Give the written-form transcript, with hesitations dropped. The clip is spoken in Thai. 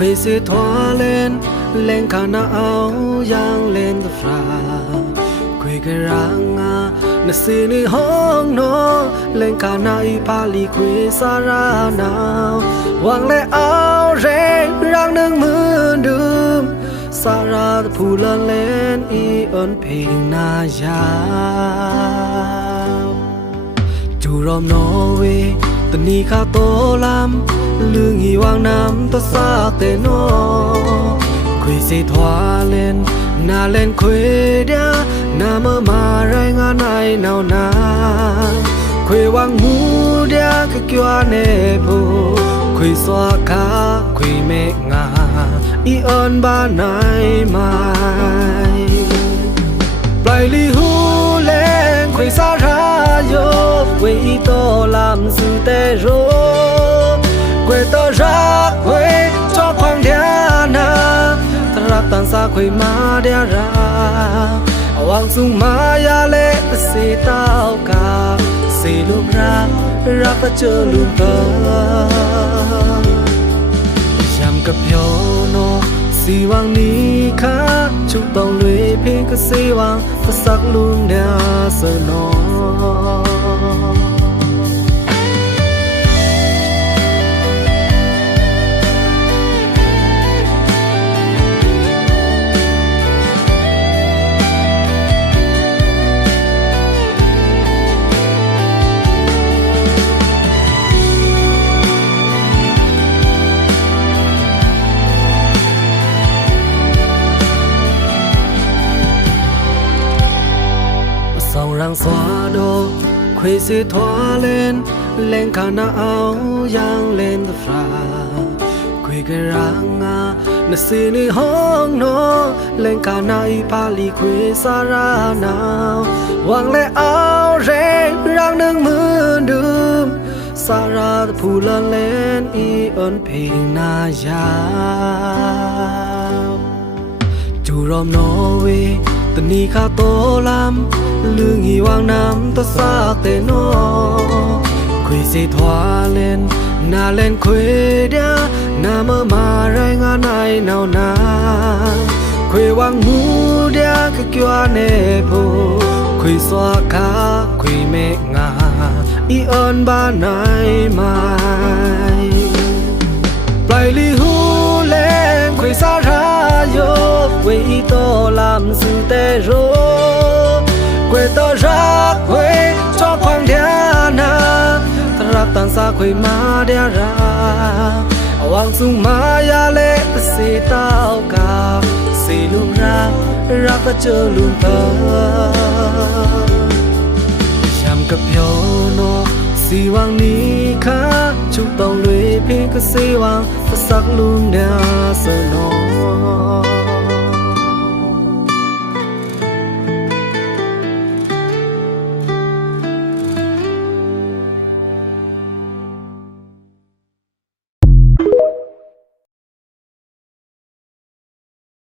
ခွေစေထွာlên lên khả na áo yang lên the fraခွေကရာငါနစီနီဟောင်းနော်lên khả na y paliခွေစာရာနာဝางလဲအောင်ရဲရောင်នឹងมือดุมสาราพูละเล่นอีอ่อนเพลงนายาวจูรอมนอเวตนีข้าโตลำลืงอีวางน้ำตะซากเตนอคุยเสทวาเล่นนาเล่นคุยเดียนาเมื่อมาไรงานในหนาวนาคุยวางมูเดียคือเกี่ยวเนบูคุยสวาคาคุยเมงาอีอ่อนบ้านไหนไม่ปล่อยลีหูเล่นคุยสาราโยเวอีโตลำสุเตโรคุยต่อรักคุยชอบความเดียนาตรักตันสาคุยมาเดียราหวังสูงมายาเล่สีเต้ากาสีลูกรักก็เจอลูกเธอยำกับโยโนสีวังนี้ค่ะชุดต้องลุยเพียงก็สีวังก็สักลุงเดียเสนอรังสวาโดคุยสิทวาเล่นเล่นขานาเอายังเล่นตะฟราคุยกันรังงานสีนี่ห้องนอเล่นขานาอีพาลีคุยสาราหนาววางและเอาเรงรังหนึ่งมือดื่มสาราพูละเล่นอีอ่อนเพลงนายาวจูรอมนอเวตนีข้าโตลำลืงอีวางน้ำตะซากเตนอคุยเสทวาเล่นนาเล่นคุยเดียนาเมื่อมาไรงานในหนาวนาคุยวางมูเดียคือเกี่ยวเนบูคุยสวาคาคุยเมงาอีอ่อนบ้านไหนไม่ปล่อยลีหูเล่นคุยสาราโยเวอีโตลำสุเตโรคุยต่อรักคุยชอบความเดียนาตรักตันสาคุยมาเดียราหวังสูงมายาเล่สีเต้ากาสีลูกรักก็เจอลูกเธอยำกับโยโนสีวังนี้ค่ะชุดต้องลุยเพียงก็สีวังก็สักลุงเดียเสนอ